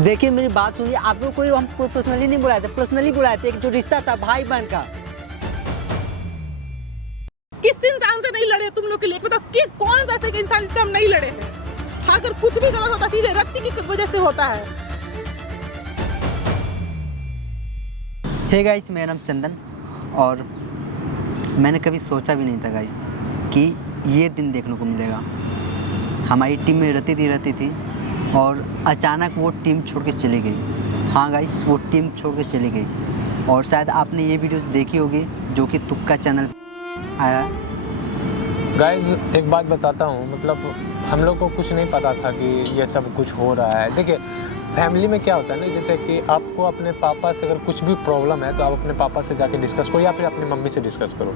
देखिए मेरी बात सुनिए, आप लोग कोई हम प्रोफेशनली नहीं बुलाए थे, पर्सनली बुलाए थे। एक जो रिश्ता था भाई बहन का। किस इंसान से नहीं लड़े तुम लोग के लिए? मतलब किस कौन सा ऐसे इंसान जिससे हम नहीं लड़े हैं? अगर कुछ भी गलत होता सीधे रत्ती की वजह से होता है। हे गाइस, मेरा नाम चंदन और मैंने कभी सोचा भी नहीं था गाइस कि ये दिन देखने को मिलेगा। हमारी टीम में रहती थी और अचानक वो टीम छोड़ के चली गई। हाँ गाइस, वो टीम छोड़ के चली गई और शायद आपने ये वीडियोस देखी होगी जो कि तुक्का चैनल आया। गाइस एक बात बताता हूँ, मतलब हम लोग को कुछ नहीं पता था कि ये सब कुछ हो रहा है। देखिए फैमिली में क्या होता है ना, जैसे कि आपको अपने पापा से अगर कुछ भी प्रॉब्लम है तो आप अपने पापा से जाके डिस्कस करो या फिर अपनी मम्मी से डिस्कस करो।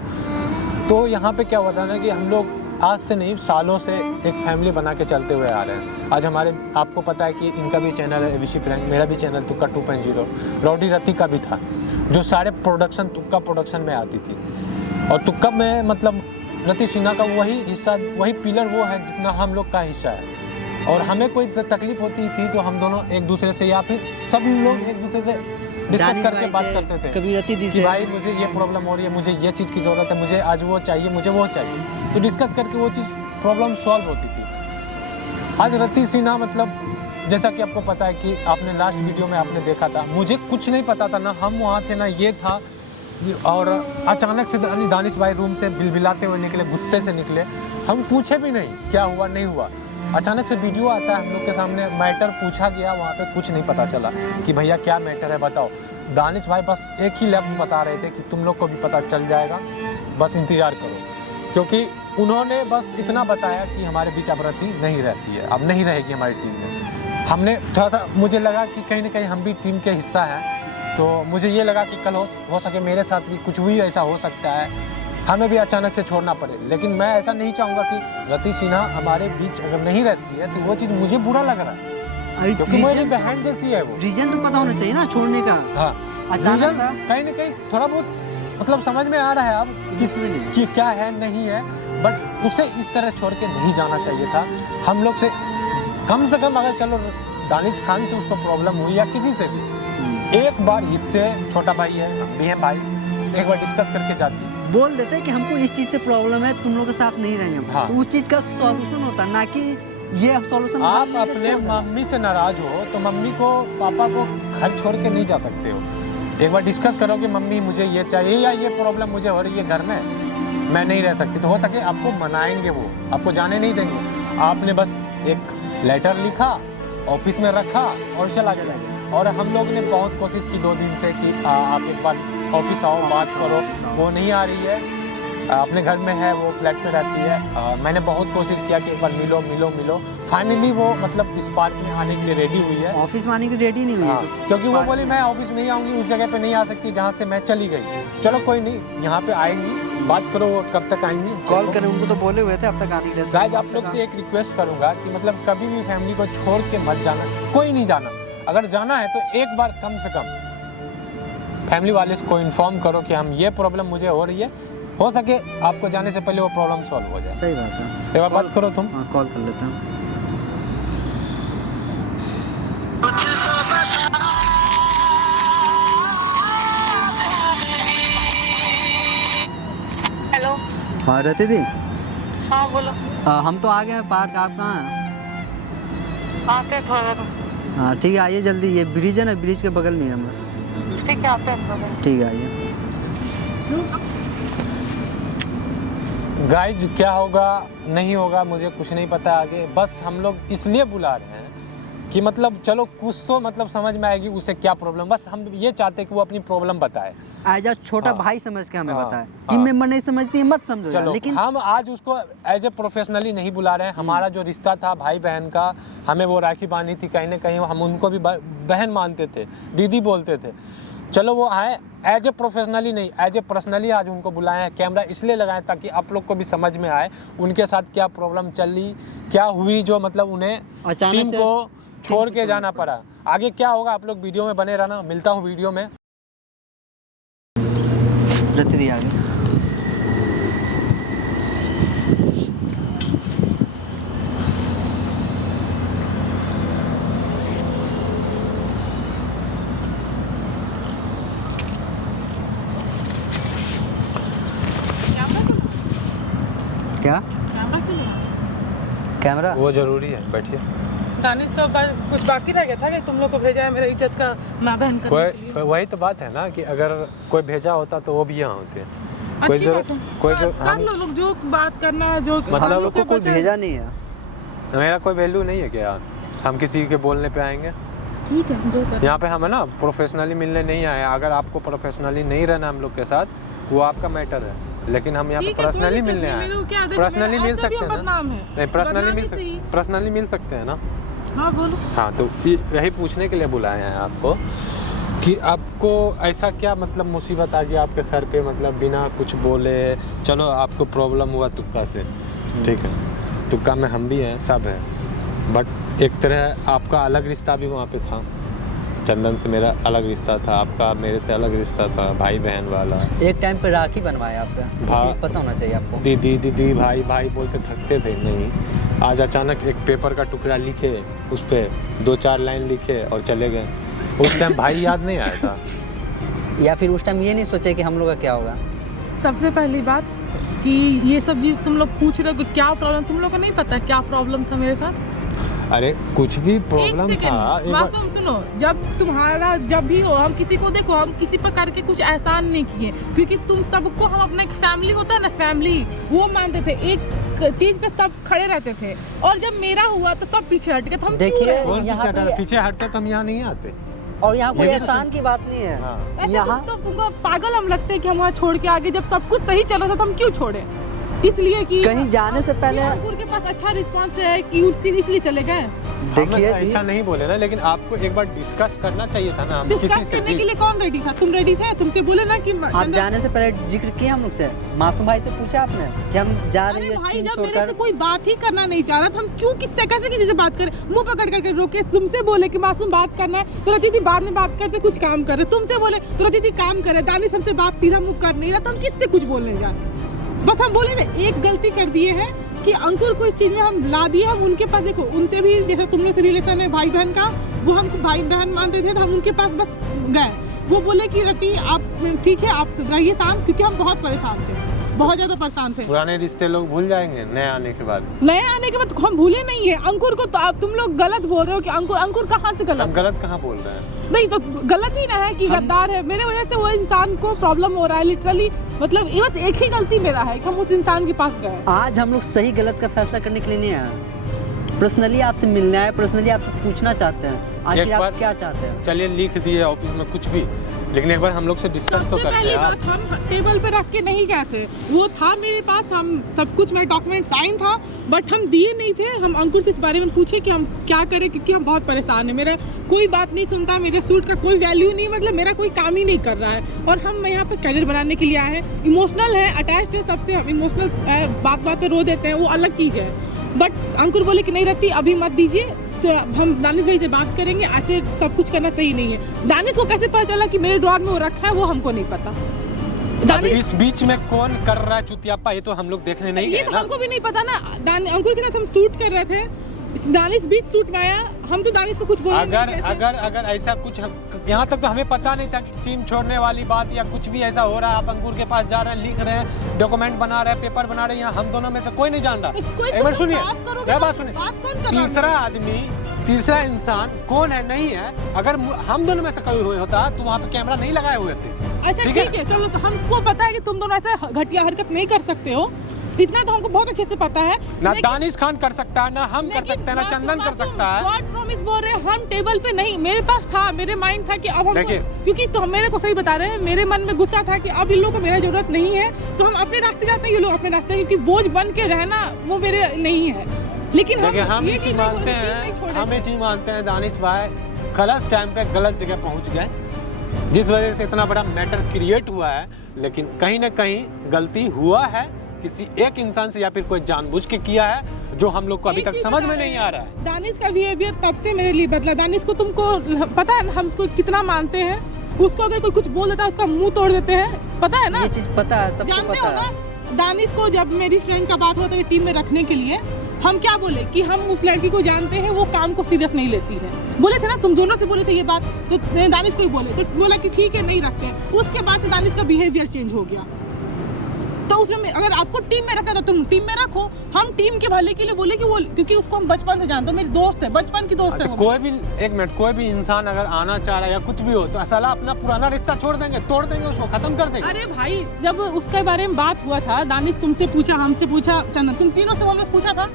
तो यहाँ पे क्या हुआ था ना कि हम लोग आज से नहीं सालों से एक फैमिली बना के चलते हुए आ रहे हैं। आज हमारे आपको पता है कि इनका भी चैनल है एबीसी प्रैंक, मेरा भी चैनल तुक्का 2.0, रॉडी रति का भी था, जो सारे प्रोडक्शन तुक्का प्रोडक्शन में आती थी। और तुक्का में मतलब रति सिन्हा का वही हिस्सा, वही पिलर वो है जितना हम लोग का हिस्सा है। और हमें कोई तकलीफ होती थी तो हम दोनों एक दूसरे से या फिर सब लोग एक दूसरे से डिस्कस करके बात करते थे। कभी रति दी कि भाई मुझे ये प्रॉब्लम हो रही है, मुझे ये चीज़ की ज़रूरत है, मुझे आज वो चाहिए, मुझे वो चाहिए, तो डिस्कस करके वो चीज़ प्रॉब्लम सॉल्व होती थी। आज रति सिन्हा मतलब जैसा कि आपको पता है कि आपने लास्ट वीडियो में आपने देखा था, मुझे कुछ नहीं पता था, ना हम वहाँ थे ना ये था। और अचानक से दानिश भाई रूम से बिलबिलाते हुए निकले, गुस्से से निकले। हम पूछे भी नहीं क्या हुआ नहीं हुआ, अचानक से वीडियो आता है हम लोग के सामने, मैटर पूछा गया, वहाँ पे कुछ नहीं पता चला कि भैया क्या मैटर है बताओ। दानिश भाई बस एक ही लफ्ज़ बता रहे थे कि तुम लोग को भी पता चल जाएगा, बस इंतज़ार करो। क्योंकि उन्होंने बस इतना बताया कि हमारे बीच अब रति नहीं रहती है, अब नहीं रहेगी हमारी टीम में। हमने थोड़ा सा मुझे लगा कि कहीं ना कहीं हम भी टीम के हिस्सा हैं, तो मुझे ये लगा कि कल हो सके मेरे साथ भी कुछ भी ऐसा हो सकता है, हमें भी अचानक से छोड़ना पड़े। लेकिन मैं ऐसा नहीं चाहूँगा कि रति सिन्हा हमारे बीच अगर नहीं रहती है तो वो चीज़ मुझे बुरा लग रहा है, क्योंकि मेरी बहन जैसी है वो। रीजन तो पता होना चाहिए ना छोड़ने का। हाँ, अचानक कहीं ना कहीं थोड़ा बहुत मतलब समझ में आ रहा है अब कि क्या है नहीं है, बट उसे इस तरह छोड़ के नहीं जाना चाहिए था। हम लोग से कम अगर चलो दानिश खान से उसको प्रॉब्लम हुई या किसी से भी, एक बार इससे छोटा भाई है, हम भी हैं भाई, एक बार डिस्कस करके जाती, बोल देते कि हमको इस चीज से प्रॉब्लम है, तुम लोग के साथ नहीं रहेंगे। हाँ। तो उस चीज का सॉल्यूशन होता, ना कि ये सॉल्यूशन। आप अपने मम्मी से नाराज हो तो मम्मी को पापा को घर छोड़ के नहीं जा सकते हो। एक बार डिस्कस करो कि मम्मी मुझे ये चाहिए या ये प्रॉब्लम मुझे हो रही है घर में, मैं नहीं रह सकती, तो हो सके आपको मनाएंगे, वो आपको जाने नहीं देंगे। आपने बस एक लेटर लिखा, ऑफिस में रखा और चला गया। और हम लोग ने बहुत कोशिश की 2 दिन से कि आप एक बार ऑफिस आओ, बात करो, वो नहीं आ रही है, अपने घर में है, वो फ्लैट में रहती है। मैंने बहुत कोशिश किया कि एक बार मिलो। फाइनली वो मतलब इस पार्क में आने के लिए रेडी हुई है। ऑफिस में आने की रेडी नहीं हुई है तो क्योंकि वो बोली मैं ऑफिस नहीं आऊँगी, उस जगह पे नहीं आ सकती जहाँ से मैं चली गई। चलो कोई नहीं, यहाँ पे आएंगी, बात करो वो कब तक आएंगी, कॉल करें उनको, तो बोले हुए थे अब तक आने के लिए। गाइस आप लोग से एक रिक्वेस्ट करूँगा कि मतलब कभी भी फैमिली को छोड़ के मत जाना, कोई नहीं जाना। अगर जाना है तो एक बार कम से कम फैमिली वाले को इन्फॉर्म करो कि हम ये प्रॉब्लम मुझे हो रही है, हो सके आपको जाने से पहले वो प्रॉब्लम सॉल्व हो जाए। सही बात है, एक बार बात करो तुम। हाँ, कॉल कर लेता हूँ। हेलो। हाँ रति दी। हाँ बोलो। हम तो आ गए हैं पार्क, आप कहाँ हैं? आते थोड़ा। हाँ ठीक है, आइए जल्दी, ये ब्रिज है ना, ब्रिज के बगल में है हम। ठीक है आते हैं। ठीक है आइए। गाइज क्या होगा नहीं होगा मुझे कुछ नहीं पता आगे, बस हम लोग इसलिए बुला रहे हैं कि मतलब चलो कुछ तो मतलब समझ में आएगी उसे क्या प्रॉब्लम, बस हम ये चाहते हैं कि वो अपनी प्रॉब्लम बताए। एज अ छोटा हाँ। भाई समझ के हमें हाँ। बताए। टीम मेंबर नहीं समझती है मत समझो यार, चलो लेकिन हम आज उसको एज ए प्रोफेशनली नहीं बुला रहे हैं। हमारा जो रिश्ता था भाई बहन का, हमें वो राखी बांधी थी, कहीं ना कहीं हम उनको भी बहन मानते थे, दीदी बोलते थे। चलो वो आए एज ए प्रोफेशनली नहीं, एज ए पर्सनली आज उनको बुलाए हैं। कैमरा इसलिए लगाएं ताकि आप लोग को भी समझ में आए उनके साथ क्या प्रॉब्लम चली, क्या हुई, जो मतलब उन्हें टीम को छोड़ के जाना पड़ा। आगे क्या होगा आप लोग वीडियो में बने रहना, मिलता हूँ वीडियो में। रति दी आ गई। कैमरा वो जरूरी है, बैठिए। दानिश का कुछ बाकी रह गया था कि तुम लोग को भेजा है मेरे इज्जत का माँ बहन करने के लिए? वही तो बात है ना कि अगर कोई भेजा होता तो वो भी यहाँ होते हैं। कोई अच्छी बात है। कोई कर लो लोग जो बात करना, जो मतलब हम हम लोग को कोई बचे- भेजा नहीं है। मेरा कोई वैल्यू नहीं है क्या? हम किसी के बोलने पे आएंगे? ठीक है जो कर यहाँ पे हम है ना प्रोफेशनली मिलने नहीं आए। अगर आपको प्रोफेशनली नहीं रहना हम लोग के साथ, वो आपका मैटर है, लेकिन हम यहाँ पे ठीक है, कोई पर्सनली दिक्कत मिलने नहीं, आए। मेरे को क्या है, देखो, पर्सनली मेरा मिल आज से भी सकते हैं बदनाम ना? है। नहीं, पर्सनली बदनामी मिल सही। पर्सनली मिल सकते हैं ना? हाँ बोलो। हाँ, तो यही पूछने के लिए बुलाए हैं आपको कि आपको ऐसा क्या मतलब मुसीबत आ गई आपके सर पे, मतलब बिना कुछ बोले। चलो आपको प्रॉब्लम हुआ तुक्का से, ठीक है, तुक्का में हम भी हैं, सब है, बट एक तरह आपका अलग रिश्ता भी वहाँ पे था। चंदन से मेरा अलग रिश्ता था, आपका मेरे से अलग रिश्ता था, भाई बहन वाला। एक टाइम पे राखी बनवाया आपसे, ये चीज़ पता होना चाहिए आपको। दीदी दीदी भाई भाई बोलते थकते थे नहीं। आज अचानक एक पेपर का टुकड़ा लिखे, उस पर 2-4 लाइन लिखे और चले गए। उस टाइम भाई याद नहीं आया था? या फिर उस टाइम ये नहीं सोचे कि हम लोग का क्या होगा? सबसे पहली बात कि ये सब चीज तुम लोग पूछ रहे हो कि क्या प्रॉब्लम, तुम लोग को नहीं पता क्या प्रॉब्लम था मेरे साथ? अरे कुछ भी एक प्रॉब्लम था। सेकंड मासूम सुनो, जब भी हो, हम किसी को देखो, हम किसी पर करके कुछ एहसान नहीं किए, क्योंकि तुम सबको हम अपना एक फैमिली होता है ना, फैमिली वो मानते थे, एक चीज पे सब खड़े रहते थे, और जब मेरा हुआ तो सब पीछे हट गए। तो हम क्यों देखिए, रहे? कौन यहाँ पे- पीछे हटते तो हम यहाँ नहीं आते। और यहाँ कोई ये भी तो एहसान की बात नहीं है। हाँ। ऐसे यहाँ तुमको पागल हम लगते हैं कि हम वहाँ छोड़ के आगे, जब सब कुछ सही चल रहा था तो हम क्यों छोड़े? इसलिए कि कहीं जाने से पहले ये अंकुर के पास अच्छा रिस्पांस है कि उसके इसलिए चले गए। देखिए हम ऐसा नहीं बोले ना, लेकिन आपको एक बार डिस्कस करना चाहिए था ना। हम किसी डिस्कस से करने के लिए कौन रेडी था? तुम रेडी थे? तुमसे बोले ना कि आप चंदन- जाने से पहले जिक्र किया हम लोग से, मासूम भाई से पूछा आपने कि हम जा रहे अरे हैं भाई, टीम जब मेरे छोड़कर? से कोई बात ही करना नहीं चाह रहा था, हम क्यों किससे कैसे किसी से बात करें? मुंह पकड़ करके रोके, तुमसे बोले कि मासूम बात करना है तो दीदी बाद में बात करते, कुछ काम करे। तुमसे बोले तो दीदी काम करे, दानिश हमसे बात सीधा मुंह कर नहीं रहा, तो हम किससे कुछ बोलने जाए? बस हम बोले ना, एक गलती कर दिए है कि अंकुर को इस चीज में हम ला दिए। हम उनके पास देखो, उनसे भी जैसे तुम लोग से रिलेशन है भाई बहन का, वो हमको भाई बहन मानते थे, तो हम उनके पास बस गए। वो बोले कि रति आप ठीक है, आप रहिए शांत, क्योंकि हम बहुत परेशान थे, बहुत ज्यादा परेशान थे। पुराने रिश्ते लोग भूल जाएंगे नए आने के बाद। नए आने के बाद हम भूले नहीं है अंकुर को। तो आप तुम लोग गलत बोल रहे हो कि अंकुर कहाँ से हम गलत? गलत कहाँ बोल रहे हैं? नहीं तो गलत ही ना है कि गद्दार है। मेरे वजह से वो इंसान को प्रॉब्लम हो रहा है लिटरली। मतलब ये बस एक ही गलती मेरा है कि हम उस इंसान के पास गए। आज हम लोग सही गलत का फैसला करने के लिए नहीं आए, पर्सनली आपसे मिलने आए, पर्सनली आपसे पूछना चाहते हैं आखिर एक आप बार- क्या चाहते हैं। चलिए लिख दिए ऑफिस में कुछ भी, लेकिन एक बार हम लोग से डिस्कस तो सबसे करते पहली हैं बात, आप। हम टेबल पे रख के नहीं गए थे, वो था मेरे पास, हम सब कुछ, मेरा डॉक्यूमेंट साइन था, बट हम दिए नहीं थे। हम अंकुर से इस बारे में पूछे कि हम क्या करें, क्योंकि हम बहुत परेशान है। मेरा कोई बात नहीं सुनता, मेरे सूट का कोई वैल्यू नहीं, मतलब मेरा कोई काम ही नहीं कर रहा है, और हम यहाँ पे करियर बनाने के लिए आए हैं। इमोशनल है, अटैच्ड है सबसे, हम इमोशनल बात बात पे रो देते हैं, वो अलग चीज़ है। बट अंकुर बोले कि नहीं रहती, अभी मत दीजिए, हम दानिश भाई से बात करेंगे, ऐसे सब कुछ करना सही नहीं है। दानिश को कैसे पता चला कि मेरे ड्रॉर में वो रखा है, वो हमको नहीं पता। अब दानिश, इस बीच में कौन कर रहा है चुतियापा, ये तो हम लोग देखने नहीं ये गए तो ना। हमको भी नहीं पता ना। अंकुर के साथ हम शूट कर रहे थे, दानिश बीच शूट में आया, हम तो दानिश को कुछ बोलने नहीं अगर गए थे। अगर अगर ऐसा कुछ यहाँ तक तो हमें पता नहीं था कि टीम छोड़ने वाली बात या कुछ भी ऐसा हो रहा है। आप अंकुर के पास जा रहे हैं, लिख रहे हैं, डॉक्यूमेंट बना रहे हैं, पेपर बना रहे हैं, यहाँ हम दोनों में से कोई नहीं जान रहा। तो कोई एक बार तो सुनिए, बात करोगे क्या ना, बात सुनिए, बात कौन कर रहा है? तीसरा आदमी, तीसरा इंसान कौन है नहीं है। अगर हम दोनों में से कोई होता तो वहाँ पे कैमरा नहीं लगाए हुए थे। अच्छा ठीक है? ठीक है, चलो, तो हमको पता है कि तुम दोनों ऐसा घटिया हरकत नहीं कर सकते हो, इतना तो हमको बहुत अच्छे से पता है। ना लेकिन- दानिश खान कर सकता है, ना हम कर लेकिन सकते हैं, ना चंदन कर सकता है। गॉड प्रॉमिस बोल रहे हैं, हम टेबल पे नहीं, मेरे पास था, मेरे माइंड था कि अब हम, देखिए। क्योंकि तो मेरे को सही बता रहे हैं, मेरे मन में गुस्सा था कि अब इन लोगों को मेरा जरूरत नहीं है, तो हम अपने रास्ते जाते हैं, ये लोग अपने रास्ते, क्योंकि बोझ बन के रहना वो मेरे नहीं है। लेकिन देखिए हम ये ये चीज़ चीज नहीं मानते नहीं हैं, छोड़े। हम ये चीज मानते हैं दानिश भाई गलत टाइम पे गलत जगह पहुंच गए, जिस वजह से इतना बड़ा मैटर क्रिएट हुआ है। लेकिन कहीं ना कहीं गलती हुआ है किसी एक इंसान से, या फिर कोई जानबूझ के किया है, जो हम लोग को अभी एक तक चीज़ समझ बता में रहे नहीं हैं, आ रहा है। दानिश का बिहेवियर तब से मेरे लिए बदला। दानिश को तुमको पता है हम उसको कितना मानते हैं, उसको अगर कोई कुछ बोल देता है उसका मुंह तोड़ देते हैं, पता है ना? ये चीज पता है, सबको जानते पता हो है। ना, दानिश को जब मेरी फ्रेंड का बात हुआ था टीम में रखने के लिए, हम क्या बोले कि हम उस लड़की को जानते हैं, वो काम को सीरियस नहीं लेती है, बोले थे ना, तुम दोनों से बोले थे ये बात, तो दानिश को ही बोले, तो बोला कि ठीक है नहीं रखते हैं। उसके बाद से दानिश का बिहेवियर चेंज हो गया। तो उसमें अगर आपको टीम में रखा तो तुम टीम में रखो। हम टीम के भले के लिए बोले कि वो, क्योंकि उसको हम बचपन से जानते हो, मेरी दोस्त है, बचपन की दोस्त है वो। कोई भी, एक मिनट, कोई भी इंसान अगर आना चाह रहा है या कुछ भी हो तो साला अपना पुराना रिश्ता छोड़ देंगे, तोड़ देंगे, उसको खत्म कर देंगे। अरे भाई, जब उसके बारे में बात हुआ था, दानिश तुमसे पूछा, हमसे पूछा, चंदन, तुम तीनों से हमने पूछा था,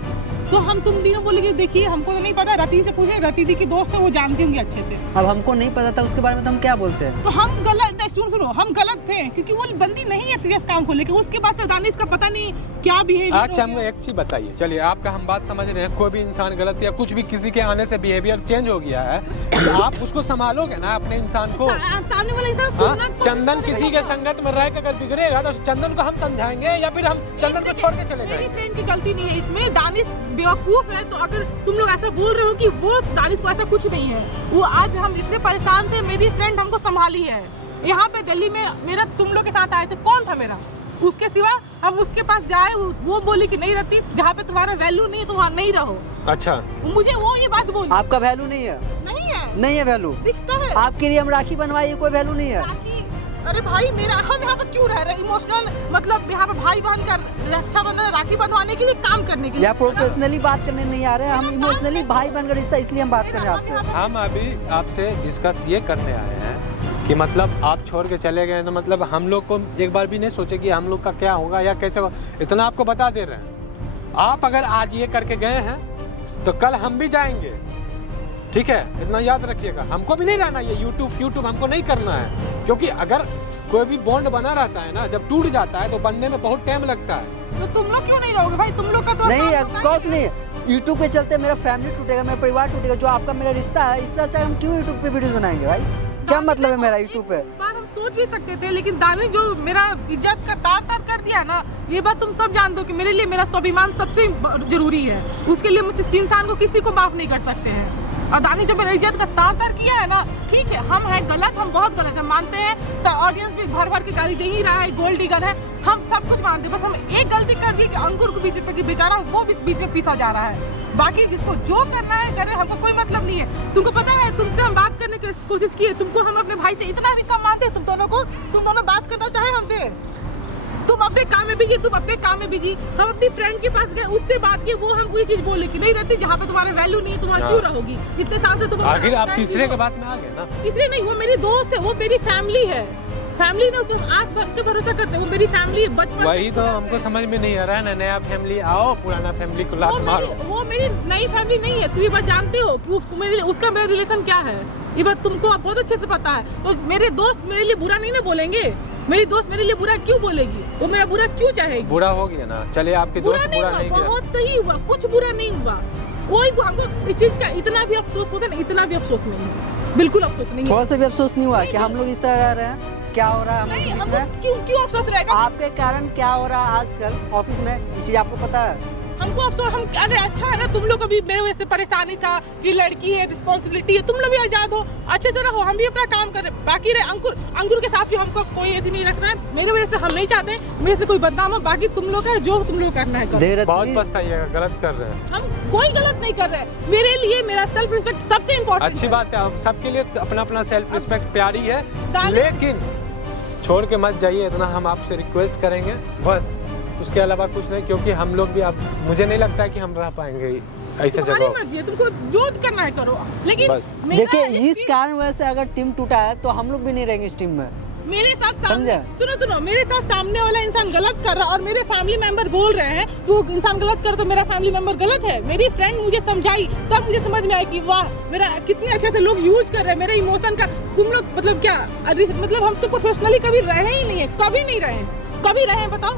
तो हम तुम तीनों बोले कि देखिए हमको तो नहीं पता, रति से पूछे, रति दी की दोस्त है, वो जानती होंगी अच्छे से। अब हमको नहीं पता था उसके बारे में तो हम क्या बोलते हैं? तो हम गलत, सुनो, हम गलत थे क्योंकि वो बंदी नहीं है सीरियस काम को लेके। उसके बाद से दानिश का पता नहीं क्या बिहेवियर। अच्छा, हम एक चीज बताइए, चलिए आपका हम बात समझ रहे हैं, कोई भी इंसान गलत या कुछ भी किसी के आने से बिहेवियर चेंज हो गया है, तो आप उसको संभालोगे ना अपने इंसान को। सामने वाला इंसान हाँ? सुनना, चंदन किसी के संगत में रह के अगर बिगड़ेगा तो चंदन को हम समझाएंगे या फिर हम चंदन को छोड़ के चले मेरी जाएंगे? फ्रेंड की गलती नहीं है इसमें, दानिश बेवकूफ है। तो अगर तुम लोग ऐसा बोल रहे हो कि वो दानिश को ऐसा कुछ नहीं है, वो आज हम इतने परेशान थे, मेरी फ्रेंड हमको संभाली है। यहाँ पे दिल्ली में मेरा तुम लोग के साथ आए थे, कौन था मेरा? उसके सिवा हम उसके पास जाए, वो बोली कि नहीं रहती, जहाँ पे तुम्हारा वैल्यू नहीं है तो वहाँ नहीं रहो। अच्छा, मुझे वो ये बात बोली। आपका वैल्यू नहीं है? नहीं है, नहीं है वैल्यू, दिखता है। आपके लिए हम राखी बनवाइए, कोई वैल्यू नहीं है। राखी, अरे भाई मेरा, हम यहाँ पे क्यों रह रहे हैं? इमोशनल मतलब यहाँ पे भाई बहन का रक्षाबंधन, राखी बंधवाने के लिए, काम करने के लिए, या प्रोफेशनली बात करने नहीं आ रहे हैं, हम इमोशनली भाई बन का रिश्ता, इसलिए हम बात कर रहे हैं आपसे। हम अभी आपसे डिस्कस ये करने आए हैं कि मतलब आप छोड़ के चले गए तो मतलब हम लोग को एक बार भी नहीं सोचे कि हम लोग का क्या होगा या कैसे होगा। इतना आपको बता दे रहे हैं, आप अगर आज ये करके गए हैं तो कल हम भी जाएंगे, ठीक है? इतना याद रखिएगा, हमको भी नहीं रहना ये यूट्यूब हमको नहीं करना है, क्योंकि अगर कोई भी बॉन्ड बना रहता है ना, जब टूट जाता है तो बनने में बहुत टाइम लगता है। तो तुम लोग क्यों नहीं रहोगे भाई? तुम लोग का तो नहीं, ऑफकोर्स नहीं। यूट्यूब पे चलते मेरा फैमिली टूटेगा, मेरा परिवार टूटेगा, जो आपका मेरा रिश्ता है, इससे अच्छा हम क्यों यूट्यूब पे वीडियोस बनाएंगे भाई? क्या मतलब है मेरा यूट्यूब पे? बार हम सोच भी सकते थे, लेकिन दानिश जो मेरा इज्जत का तार कर दिया ना, ये बात तुम सब जानते हो कि मेरे लिए मेरा स्वाभिमान सबसे जरूरी है। उसके लिए मुझसे इंसान को किसी को माफ नहीं कर सकते हैं। और दानिश जो मेरा इज्जत का तार किया है ना, ठीक है, हम हैं गलत, हम बहुत गलत है, मानते हैं। ऑडियंस भी भर के गाली दे ही रहा है, गोल्ड डिगर है, हम सब कुछ मानते हैं। बस हम एक गलती कर दी कि अंकुर को बीच में बेचारा वो बीच में पीसा जा रहा है। बाकी जिसको जो करना है करे, हमको कोई मतलब नहीं है। तुमको पता है, तुमसे हम बात करने की कोशिश की है, तुमको हम अपने भाई से इतना भी कम मानते हैं तुम दोनों को। तुम दोनों बात करना चाहे हमसे, तुम अपने काम में बिजी, तुम अपने काम में बिजी। हम अपनी फ्रेंड के पास गए, उससे बात की, वो हमको ये चीज बोले कि नहीं रहती, जहाँ पे तुम्हारा वैल्यू नहीं है, तुम क्यों रहोगी? इतने साल से तुम आखिर आप तीसरे के बात में आ गए ना। तीसरे नहीं, वो मेरी दोस्त है, वो मेरी फैमिली है। फैमिली ने उसमें आँख भर के भरोसा करते हैं, वो मेरी फैमिली है बचपन। वही तो हमको समझ में नहीं आ रहा है ना, नया फैमिली आओ, पुराना फैमिली को लात मारो। वो मेरी नई फैमिली नहीं है, तुम ये बात जानते हो कि उसका मेरा रिलेशन क्या है, ये बात तुमको बहुत अच्छे से पता है। तो मेरे दोस्त मेरे लिए बुरा नहीं ना बोलेंगे, मेरी दोस्त मेरे लिए बुरा क्यों बोलेगी? वो मेरा बुरा क्यों चाहेगी? बुरा हो गया ना, चलिए आपके दोस्त बुरा नहीं किया, बहुत सही हुआ, कुछ बुरा नहीं हुआ। कोई हमको इस चीज का इतना भी अफसोस होता है ना, इतना भी अफसोस नहीं है, बिल्कुल अफसोस नहीं है। थोड़ा सा भी अफसोस नहीं हुआ कि हम लोग इस तरह रह रहे हैं? क्या हो रहा है हम लोग के बीच में? क्यों अफसोस रहेगा? आपके कारण क्या हो रहा है आजकल ऑफिस में, ये चीज आपको पता है? हमको अफसोस, हम अरे अच्छा है ना, तुम लोग को भी मेरे वजह से परेशानी था कि लड़की है, रिस्पॉन्सिबिलिटी है, तुम लोग भी आजाद हो, अच्छे से रहो, हम भी अपना काम कर रहे। बाकी रहे अंकुर के साथ भी हमको कोई ऐसी नहीं रखना है, मेरे वजह से हम नहीं चाहते मेरे से कोई बदनाम हो। बाकी तुम लोग है, जो तुम लोग करना है करो। बहुत पछताइएगा, गलत कर रहे हैं। हम कोई गलत नहीं कर रहे हैं, मेरे लिए मेरा सेल्फ रिस्पेक्ट सबसे इम्पोर्टेंट। अच्छी बात है, हम सबके लिए अपना अपना सेल्फ रिस्पेक्ट प्यारी है, लेकिन छोड़ के मत जाइए, इतना हम आपसे रिक्वेस्ट करेंगे बस, उसके अलावा कुछ नहीं। क्योंकि हम लोग भी, अब मुझे नहीं लगता है कि हम रह पाएंगे ऐसे जगह। तुमको जो करना है करो, लेकिन देखिए इस कारण वजह से अगर टीम टूटा है तो हम लोग भी नहीं रहेंगे इस टीम में। मेरे साथ सुनो, मेरे साथ सामने वाला इंसान गलत कर रहा और मेरे फैमिली मेंबर बोल रहे हैं वो इंसान गलत कर, तो मेरा फैमिली मेंबर गलत है। मेरी फ्रेंड मुझे समझाई, तब मुझे समझ में आया कि वाह, मेरा कितने अच्छे से लोग यूज कर रहे हैं मेरे इमोशन का। तुम लोग मतलब क्या, मतलब हम तो प्रोफेशनली कभी रहे ही नहीं है, कभी नहीं रहे, कभी रहे बताओ,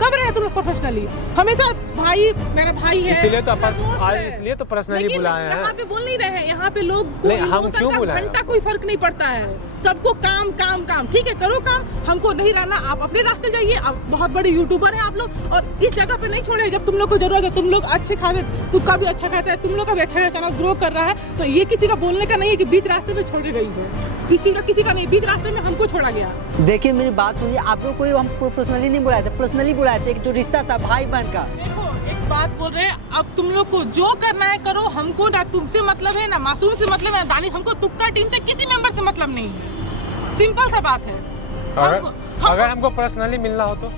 कब रहे तुम लोग प्रोफेशनली? हमेशा भाई, मेरा भाई है, इसलिए तो पर्सनली बुलाए हैं। यहाँ पे बोल नहीं रहे हैं, यहाँ पे लोग हम क्यों बुलाए? घंटा कोई फर्क नहीं पड़ता है, सबको काम काम काम, ठीक है करो काम, हमको नहीं रहना, आप अपने रास्ते जाइए। आप बहुत बड़े यूट्यूबर हैं आप लोग, और इस जगह पे नहीं छोड़े जब तुम लोग को जरूरत है। तुम लोग अच्छे खासे, तुमका भी अच्छा खासा है, तुम लोग का भी अच्छा चैनल ग्रो कर रहा है, तो ये किसी का बोलने का नहीं है कि बीच रास्ते में छोड़ के गई है, किसी का नहीं, बीच रास्ते में हमको छोड़ा गया। देखिए मेरी बात सुनिए, आप लोग को हम प्रोफेशनली नहीं बुलाए थे, पर्सनली बुलाए थे, जो रिश्ता था भाई बहन का। देखो एक बात बोल रहे हैं, अब तुम लोग को जो करना है करो, हमको ना तुमसे मतलब है, ना मासूम से मतलब है, दानिश, हमको तुक्का टीम से किसी मेंबर से मतलब नहीं है, सिंपल सा बात है। अगर हमको पर्सनली मिलना हो तो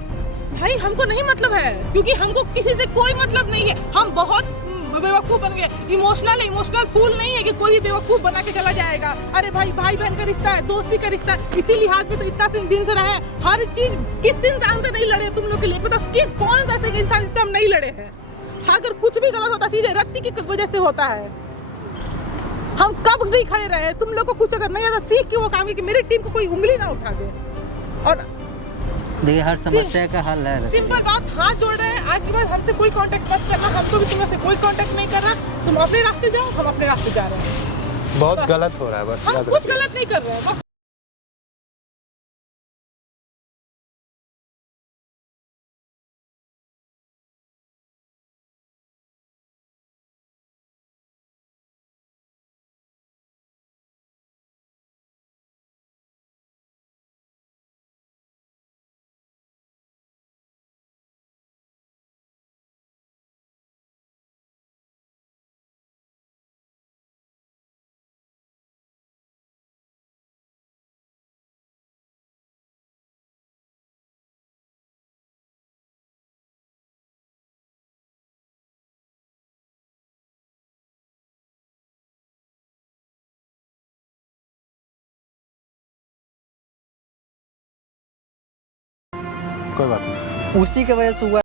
भाई हमको नहीं मतलब है, क्योंकि हमको किसी से कोई मतलब नहीं है। हम बहुत बेवकूफ बन गए। इमोशनल फूल नहीं है कि कोई भी बेवकूफ बना के चला जाएगा। अरे भाई बहन का रिश्ता है, दोस्ती का रिश्ता है, इसी लिहाज में तो इतना दिन से रहे। हर चीज किस इंसान से नहीं लड़े तुम लोग के लिए, मतलब किस कौन सा ऐसे इंसान से हम नहीं लड़े हैं। अगर कुछ भी गलत होता सीधे रत्ती की वजह से होता है। हम कब नहीं खड़े रहे, तुम लोग को कुछ अगर नहीं आता सीख के वो काम है कि मेरी टीम को कोई उंगली ना उठा दे। और देखिए हर समस्या का हल है। सिंपल बात, हाथ जोड़ रहे हैं, आज के बाद हमसे कोई कांटेक्ट मत करना। हमको भी तुमसे कोई कांटेक्ट नहीं कर रहा। तुम अपने रास्ते जाओ, हम अपने रास्ते जा रहे हैं। बहुत गलत हो रहा है, बस हम कुछ गलत नहीं कर रहे हैं। कोई बात नहीं। उसी की वजह से हुआ